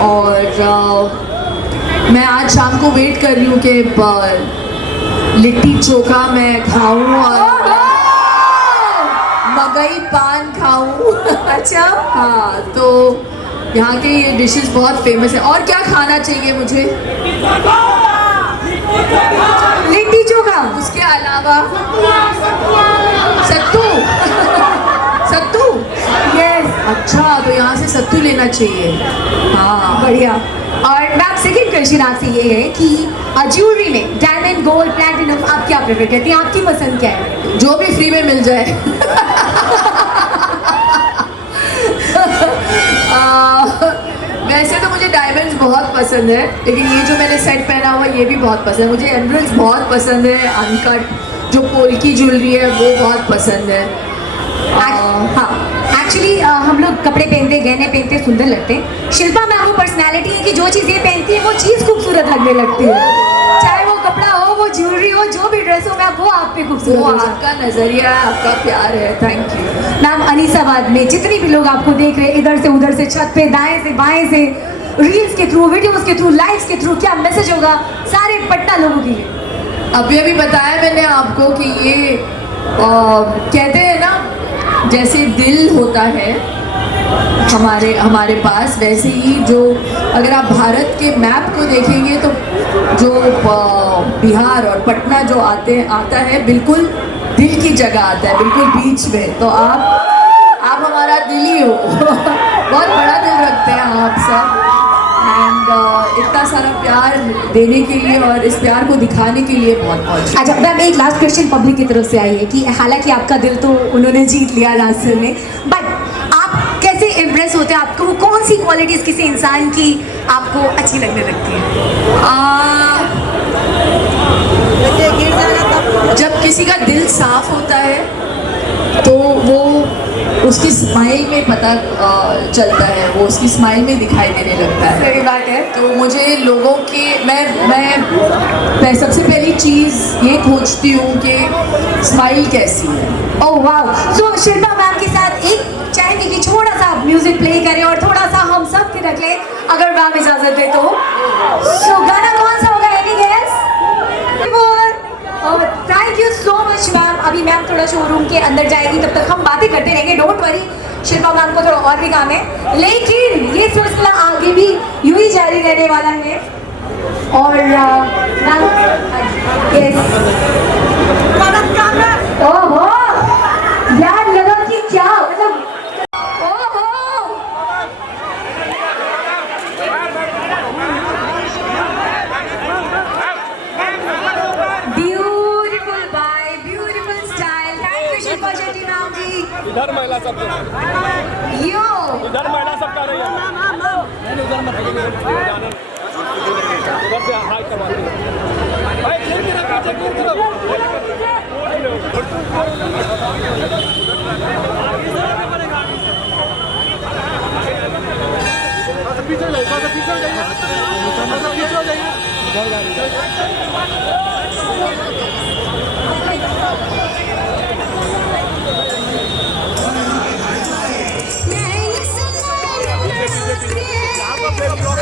और मैं आज शाम को वेट कर रही हूँ कि लिट्टी चोखा मैं खाऊं और मगई पान खाऊं। अच्छा, हाँ, तो यहाँ के ये डिशेस बहुत फेमस है। और क्या खाना चाहिए मुझे? लिट्टी चोखा, उसके अलावा सत्तू। सत्तू, यस, अच्छा, तो यहाँ से सत्तू लेना चाहिए। हाँ, बढ़िया। और मैम सेकंड क्वेश्चन आपसे ये है कि ज्वेलरी में डायमंड, गोल्ड, प्लैटिनम आप क्या प्रेफर करती हैं? आपकी पसंद क्या है? जो भी फ्री में मिल जाए। वैसे तो मुझे डायमंड्स बहुत पसंद है, लेकिन ये जो मैंने सेट पहना हुआ ये भी बहुत पसंद है मुझे। एमरल्ड्स बहुत पसंद है, अनकट जो पोल्की ज्वेलरी है वो बहुत पसंद है। हाँ, एक्चुअली हम लोग कपड़े पहनते, गहने पहनते, सुंदर लगते हैं। शिल्पा मैम वो पर्सनालिटी है कि जो चीज़ ये पहनती है वो चीज़ खूबसूरत लगने लगती है, चाहे वो कपड़ा हो, वो ज्वेलरी हो, जो भी ड्रेस हो, मैम वो आप पे खूबसूरत वो हो जाती है। आपका नजरिया है, आपका प्यार है। थैंक यू मैम, अनीसाबाद में जितने भी लोग आपको देख रहे हैं, इधर से उधर से, छत पे, दाएं से बाएं से, रील्स के थ्रू, वीडियोस के थ्रू, लाइव्स के थ्रू, क्या मैसेज होगा सारे पटना लोगों के लिए? अभी अभी बताया मैंने आपको कि ये कहते हैं ना, जैसे दिल होता है हमारे पास, वैसे ही जो अगर आप भारत के मैप को देखेंगे तो जो बिहार और पटना जो आता है बिल्कुल दिल की जगह आता है, बिल्कुल बीच में। तो आप हमारा दिल ही हो। बहुत बड़ा दिल रखते हैं आप सब, एंड इतना सारा प्यार देने के लिए और इस प्यार को दिखाने के लिए बहुत बहुत। अच्छा मैम, एक लास्ट क्वेश्चन पब्लिक की तरफ से आई है कि हालांकि आपका दिल तो उन्होंने जीत लिया रास्ते में, बट आप कैसे इम्प्रेस होते हैं? आपको वो कौन सी क्वालिटीज़ किसी इंसान की आपको अच्छी लगने लगती है? जब किसी का दिल साफ होता है तो वो उसकी स्माइल में पता चलता है, वो उसकी स्माइल में दिखाई देने लगता है। सही बात है। तो मुझे लोगों के मैं सबसे पहली चीज़ ये खोजती हूँ कि स्माइल कैसी है। ओह वाह, सो शिल्पा मैम के साथ एक चाहेंगे कि थोड़ा सा म्यूजिक प्ले करें और थोड़ा सा हम सब के रख लें, अगर मैम इजाजत दे तो। सो गाना कौन सा होगा? Any guess? Thank you so much ma'am. अभी मैम थोड़ा शोरूम के अंदर जाएगी, तब तक हम बातें करते रहेंगे, डोंट वरी। शिल्पा मैम को थोड़ा और भी काम है, लेकिन ये सिलसिला आगे भी यूं ही जारी रहने वाला है। और मैम, यस, ओहो यार, लगा कि क्या मतलब, beautiful bye, beautiful style. Thank you Shilpa Shetty ma'am ji. इधर महिला सब यो इधर महिला सब कर रही है। उधर मत उधर से हाई करवाते हैं भाई, फिर भी रखा पीछे जाइए, पीछे जाइए। Now